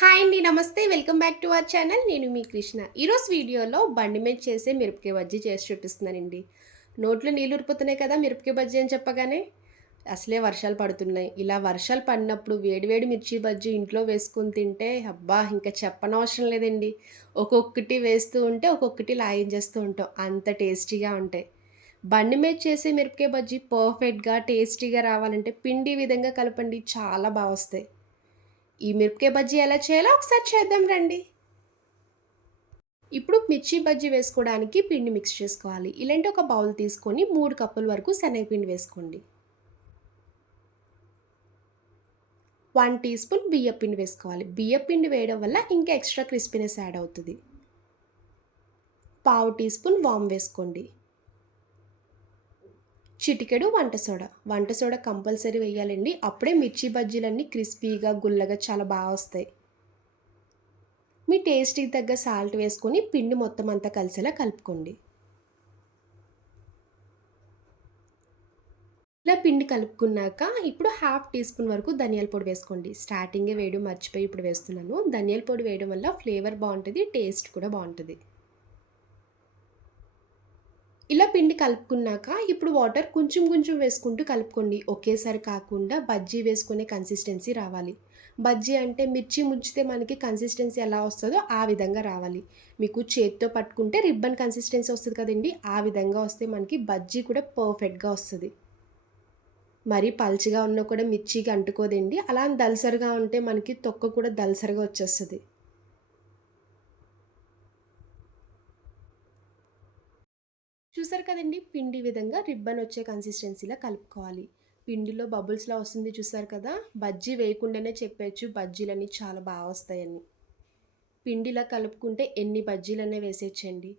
Hi అండి నమస్తే. Welcome back to our channel. నేను మీ కృష్ణ. ఈరోజు వీడియోలో బండి మీద చేసే మిరపకాయ బజ్జీ చేసి చూపిస్తున్నానండి. నోట్లో నీళ్ళు ఉరిపోతున్నాయి కదా మిరపకాయ బజ్జీ అని చెప్పగానే అసలే వర్షాలు పడుతున్నాయి. ఇలా వర్షాలు పడినప్పుడు వేడివేడి మిర్చి బజ్జీ ఇంట్లో వేసుకుని తింటే అబ్బా ఇంకా చెప్పనవసరం లేదండి. ఒక్కొక్కటి వేస్తూ ఉంటే ఒక్కొక్కటి లాగించేస్తూ ఉంటాం. అంత టేస్టీగా ఉంటాయి. బండి మీద చేసే మిరపకాయ బజ్జీ పర్ఫెక్ట్గా టేస్టీగా రావాలంటే పిండి విధంగా కలపండి. చాలా బాగా వస్తాయి. ఈ మిరపకాయ బజ్జీ ఎలా చేయాలో ఒకసారి చేద్దాం రండి. ఇప్పుడు మిర్చి బజ్జీ వేసుకోవడానికి పిండి మిక్స్ చేసుకోవాలి. ఇలాంటి ఒక బౌల్ తీసుకొని మూడు కప్పుల వరకు శనగపిండి వేసుకోండి. వన్ టీ స్పూన్ బియ్యపిండి వేసుకోవాలి. బియ్యపిండి వేయడం వల్ల ఇంకా ఎక్స్ట్రా క్రిస్పీనెస్ యాడ్ అవుతుంది. పావు టీ స్పూన్ వామ్ వేసుకోండి. చిటికెడు వంట సోడా. వంట సోడా కంపల్సరీ వేయాలండి. అప్పుడే మిర్చి బజ్జీలన్నీ క్రిస్పీగా గుల్లగా చాలా బాగా వస్తాయి. మీ టేస్ట్కి తగ్గ సాల్ట్ వేసుకొని పిండి మొత్తం అంతా కలిసేలా కలుపుకోండి. ఇలా పిండి కలుపుకున్నాక ఇప్పుడు హాఫ్ టీ స్పూన్ వరకు ధనియాల పొడి వేసుకోండి. స్టార్టింగే వేయడం మర్చిపోయి ఇప్పుడు వేస్తున్నాను. ధనియాల పొడి వేయడం వల్ల ఫ్లేవర్ బాగుంటుంది టేస్ట్ కూడా బాగుంటుంది. ఇలా పిండి కలుపుకున్నాక ఇప్పుడు వాటర్ కొంచెం కొంచెం వేసుకుంటూ కలుపుకోండి. ఒకేసారి కాకుండా బజ్జీ వేసుకునే కన్సిస్టెన్సీ రావాలి. బజ్జీ అంటే మిర్చి ముంచితే మనకి కన్సిస్టెన్సీ ఎలా వస్తుందో ఆ విధంగా రావాలి. మీకు చేతితో పట్టుకుంటే రిబ్బన్ కన్సిస్టెన్సీ వస్తుంది కదండి. ఆ విధంగా వస్తే మనకి బజ్జీ కూడా పర్ఫెక్ట్గా వస్తుంది. మరీ పల్చగా ఉన్నా కూడా మిర్చికి అంటుకోదండి. అలా దలసరిగా ఉంటే మనకి తొక్క కూడా దలసరిగా వచ్చేస్తుంది. చూసారు కదండి పిండి విధంగా రిబ్బన్ వచ్చే కన్సిస్టెన్సీలా కలుపుకోవాలి. పిండిలో బబుల్స్లా వస్తుంది చూసారు కదా బజ్జీ వేయకుండానే చెప్పచ్చు బజ్జీలన్నీ చాలా బాగా వస్తాయని. పిండిలా కలుపుకుంటే ఎన్ని బజ్జీలనే వేసేయచ్చండి.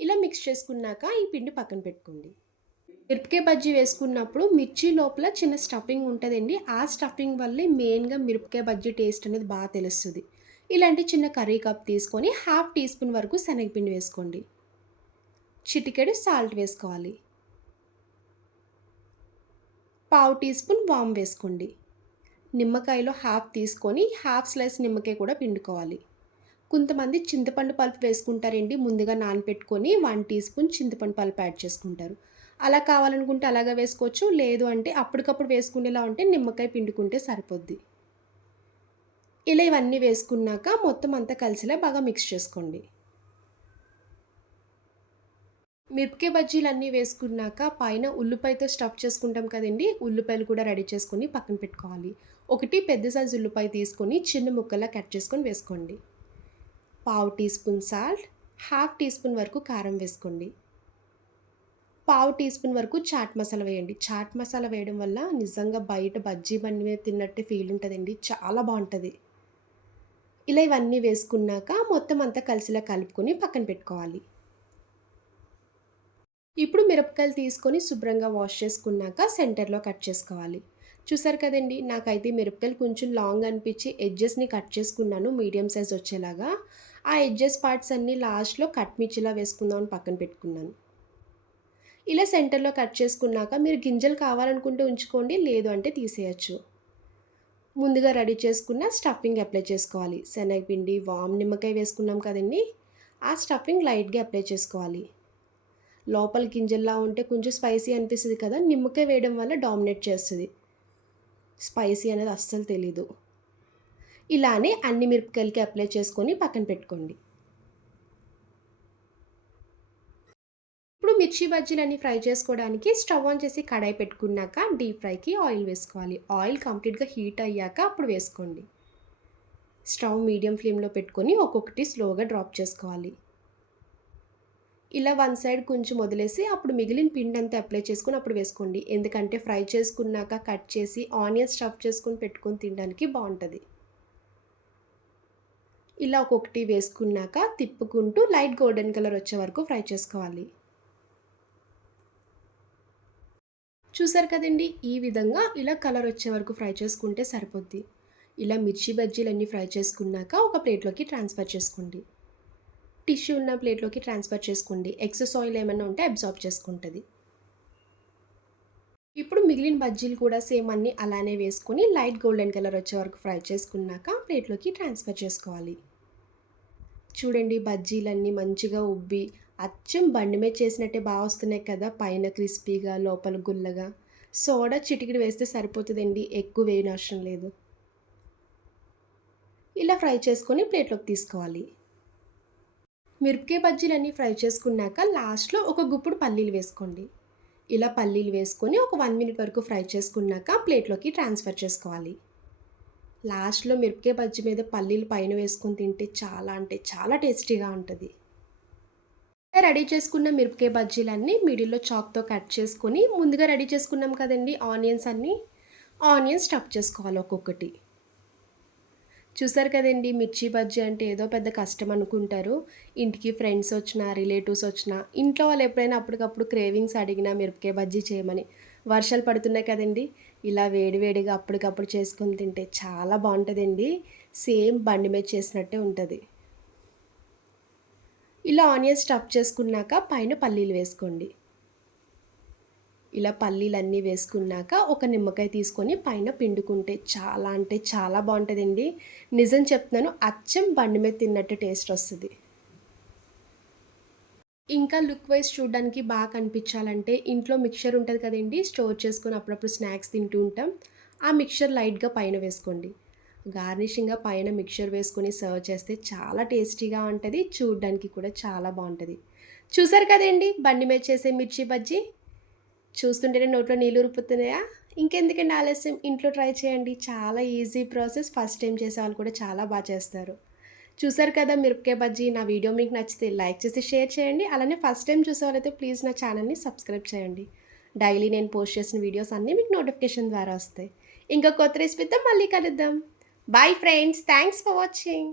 ఇలా మిక్స్ చేసుకున్నాక ఈ పిండి పక్కన పెట్టుకోండి. మిరపకాయ బజ్జీ వేసుకున్నప్పుడు మిర్చి లోపల చిన్న స్టఫింగ్ ఉంటుందండి. ఆ స్టఫింగ్ వల్లే మెయిన్గా మిరపకాయ బజ్జీ టేస్ట్ అనేది బాగా తెలుస్తుంది. ఇలాంటి చిన్న కర్రీ కప్ తీసుకొని హాఫ్ టీ స్పూన్ వరకు శనగపిండి వేసుకోండి. చిటికెడు సాల్ట్ వేసుకోవాలి. పావు టీ స్పూన్ వామ్ వేసుకోండి. నిమ్మకాయలో హాఫ్ తీసుకొని హాఫ్ స్లైస్ నిమ్మకాయ కూడా పిండుకోవాలి. కొంతమంది చింతపండు పల్పు వేసుకుంటారండి ముందుగా నానపెట్టుకొని వన్ టీ స్పూన్ చింతపండు పల్పు యాడ్ చేసుకుంటారు. అలా కావాలనుకుంటే అలాగా వేసుకోవచ్చు లేదు అంటే అప్పటికప్పుడు వేసుకునేలా ఉంటే నిమ్మకాయ పిండుకుంటే సరిపోద్ది. ఇలా ఇవన్నీ వేసుకున్నాక మొత్తం అంతా కలిసిలా బాగా మిక్స్ చేసుకోండి. మిరపకాయ బజ్జీలు అన్నీ వేసుకున్నాక పైన ఉల్లిపాయతో స్టఫ్ చేసుకుంటాం కదండి ఉల్లిపాయలు కూడా రెడీ చేసుకొని పక్కన పెట్టుకోవాలి. ఒకటి పెద్ద సైజు ఉల్లిపాయ తీసుకొని చిన్న ముక్కలా కట్ చేసుకొని వేసుకోండి. పావు teaspoon salt half teaspoon వరకు కారం వేసుకోండి. పావు టీ స్పూన్ వరకు చాట్ మసాలా వేయండి. చాట్ మసాలా వేయడం వల్ల నిజంగా బయట బజ్జీ బండి మీద ఫీల్ ఉంటుందండి చాలా బాగుంటుంది. ఇలా ఇవన్నీ వేసుకున్నాక మొత్తం అంతా కలిసిలా కలుపుకొని పక్కన పెట్టుకోవాలి. ఇప్పుడు మిరపకాయలు తీసుకొని శుభ్రంగా వాష్ చేసుకున్నాక సెంటర్లో కట్ చేసుకోవాలి. చూసారు కదండి నాకైతే మిరపకాయలు కొంచెం లాంగ్ అనిపించి ఎడ్జెస్ని కట్ చేసుకున్నాను మీడియం సైజ్ వచ్చేలాగా. ఆ ఎడ్జెస్ పార్ట్స్ అన్నీ లాస్ట్లో కట్ మిర్చిలా వేసుకుందామని పక్కన పెట్టుకున్నాను. ఇలా సెంటర్లో కట్ చేసుకున్నాక మీరు గింజలు కావాలనుకుంటే ఉంచుకోండి లేదు అంటే తీసేయచ్చు. ముందుగా రెడీ చేసుకున్న స్టఫింగ్ అప్లై చేసుకోవాలి. శనగపిండి వామ్ నిమ్మకాయ వేసుకున్నాం కదండి ఆ స్టఫింగ్ లైట్గా అప్లై చేసుకోవాలి. లోపల గింజల్లా ఉంటే కొంచెం స్పైసీ అనిపిస్తుంది కదా నిమ్మకాయ వేయడం వల్ల డామినేట్ చేస్తుంది. స్పైసీ అనేది అస్సలు తెలీదు. ఇలానే అన్ని మిరపకాయలకి అప్లై చేసుకొని పక్కన పెట్టుకోండి. ఇప్పుడు మిర్చి బజ్జీలన్నీ ఫ్రై చేసుకోవడానికి స్టవ్ ఆన్ చేసి కడాయి పెట్టుకున్నాక డీప్ ఫ్రైకి ఆయిల్ వేసుకోవాలి. ఆయిల్ కంప్లీట్గా హీట్ అయ్యాక అప్పుడు వేసుకోండి. స్టవ్ మీడియం ఫ్లేమ్లో పెట్టుకొని ఒక్కొక్కటి స్లోగా డ్రాప్ చేసుకోవాలి. ఇలా వన్ సైడ్ కొంచెం వదిలేసి అప్పుడు మిగిలిన పిండి అంతా అప్లై చేసుకుని అప్పుడు వేసుకోండి. ఎందుకంటే ఫ్రై చేసుకున్నాక కట్ చేసి ఆనియన్స్ స్టఫ్ చేసుకొని పెట్టుకొని తినడానికి బాగుంటుంది. ఇలా ఒక్కొక్కటి వేసుకున్నాక తిప్పుకుంటూ లైట్ గోల్డెన్ కలర్ వచ్చే వరకు ఫ్రై చేసుకోవాలి. చూసారు కదండి? ఈ విధంగా ఇలా కలర్ వచ్చే వరకు ఫ్రై చేసుకుంటే సరిపోద్ది. ఇలా మిర్చి బజ్జీలన్నీ ఫ్రై చేసుకున్నాక ఒక ప్లేట్లోకి ట్రాన్స్ఫర్ చేసుకోండి. టిష్యూ ఉన్న ప్లేట్లోకి ట్రాన్స్ఫర్ చేసుకోండి. ఎక్సెస్ ఆయిల్ ఏమైనా ఉంటే అబ్జార్బ్ చేసుకుంటుంది. ఇప్పుడు మిగిలిన బజ్జీలు కూడా సేమ్ అన్నీ అలానే వేసుకొని లైట్ గోల్డెన్ కలర్ వచ్చే వరకు ఫ్రై చేసుకున్నాక ప్లేట్లోకి ట్రాన్స్ఫర్ చేసుకోవాలి. చూడండి బజ్జీలన్నీ మంచిగా ఉబ్బి అచ్చం బండి మీద చేసినట్టే బాగా వస్తున్నాయి కదా పైన క్రిస్పీగా లోపల గుల్లగా. సోడా చిటికిడి వేస్తే సరిపోతుందండి ఎక్కువ వేయనవసరం లేదు. ఇలా ఫ్రై చేసుకొని ప్లేట్లోకి తీసుకోవాలి. మిరపకాయ బజ్జీలన్నీ ఫ్రై చేసుకున్నాక లాస్ట్లో ఒక గుప్పుడు పల్లీలు వేసుకోండి. ఇలా పల్లీలు వేసుకొని ఒక వన్ మినిట్ వరకు ఫ్రై చేసుకున్నాక ప్లేట్లోకి ట్రాన్స్ఫర్ చేసుకోవాలి. లాస్ట్లో మిరపకాయ బజ్జీ మీద పల్లీలు పైన వేసుకొని తింటే చాలా అంటే చాలా టేస్టీగా ఉంటుంది. రెడీ చేసుకున్న మిరపకాయ బజ్జీలన్నీ మిడిల్లో చాక్తో కట్ చేసుకొని ముందుగా రెడీ చేసుకున్నాం కదండి ఆనియన్స్ అన్నీ. ఆనియన్స్ స్టఫ్ చేసుకోవాలి ఒక్కొక్కటి. చూసారు కదండి మిర్చి బజ్జీ అంటే ఏదో పెద్ద కష్టం అనుకుంటారు. ఇంటికి ఫ్రెండ్స్ వచ్చినా రిలేటివ్స్ వచ్చినా ఇంట్లో వాళ్ళు ఎప్పుడైనా అప్పటికప్పుడు క్రేవింగ్స్ అడిగినా మిరపకాయ బజ్జీ చేయమని. వర్షాలు పడుతున్నాయి కదండి ఇలా వేడివేడిగా అప్పటికప్పుడు చేసుకొని తింటే చాలా బాగుంటుందండి. సేమ్ బండి మీద చేసినట్టే ఉంటుంది. ఇలా ఆనియన్ స్టఫ్ చేసుకున్నాక పైన పల్లీలు వేసుకోండి. ఇలా పల్లీలన్నీ వేసుకున్నాక ఒక నిమ్మకాయ తీసుకొని పైన పిండుకుంటే చాలా అంటే చాలా బాగుంటుందండి. నిజం చెప్తున్నాను అచ్చం బండి మీద తిన్నట్టు టేస్ట్ వస్తుంది. ఇంకా లుక్ వైజ్ చూడడానికి బాగా కనిపించాలంటే ఇంట్లో మిక్చర్ ఉంటుంది కదండి స్టోర్ చేసుకొని అప్పుడప్పుడు స్నాక్స్ తింటూ ఉంటాం. ఆ మిక్చర్ లైట్గా పైన వేసుకోండి. గార్నిషింగ్గా పైన మిక్చర్ వేసుకొని సర్వ్ చేస్తే చాలా టేస్టీగా ఉంటుంది చూడడానికి కూడా చాలా బాగుంటుంది. చూసారు కదండి బండి మీద చేసే మిర్చి బజ్జీ? చూస్తుంటేనే నోట్లో నీళ్ళు ఉరుపుతున్నాయా? ఇంకెందుకండి ఆలస్యం? ఇంట్లో ట్రై చేయండి. చాలా ఈజీ ప్రాసెస్. ఫస్ట్ టైం చేసే వాళ్ళు కూడా చాలా బాగా చేస్తారు. చూసారు కదా మిరపకాయ బజ్జీ? నా వీడియో మీకు నచ్చితే లైక్ చేసి షేర్ చేయండి. అలానే ఫస్ట్ టైం చూసే వాళ్ళైతే ప్లీజ్ నా ఛానల్ని సబ్స్క్రైబ్ చేయండి. డైలీ నేను పోస్ట్ చేసిన వీడియోస్ అన్నీ మీకు నోటిఫికేషన్ ద్వారా వస్తాయి. ఇంకా కొత్త రెసిపీతో మళ్ళీ కలుద్దాం. Bye friends thanks for watching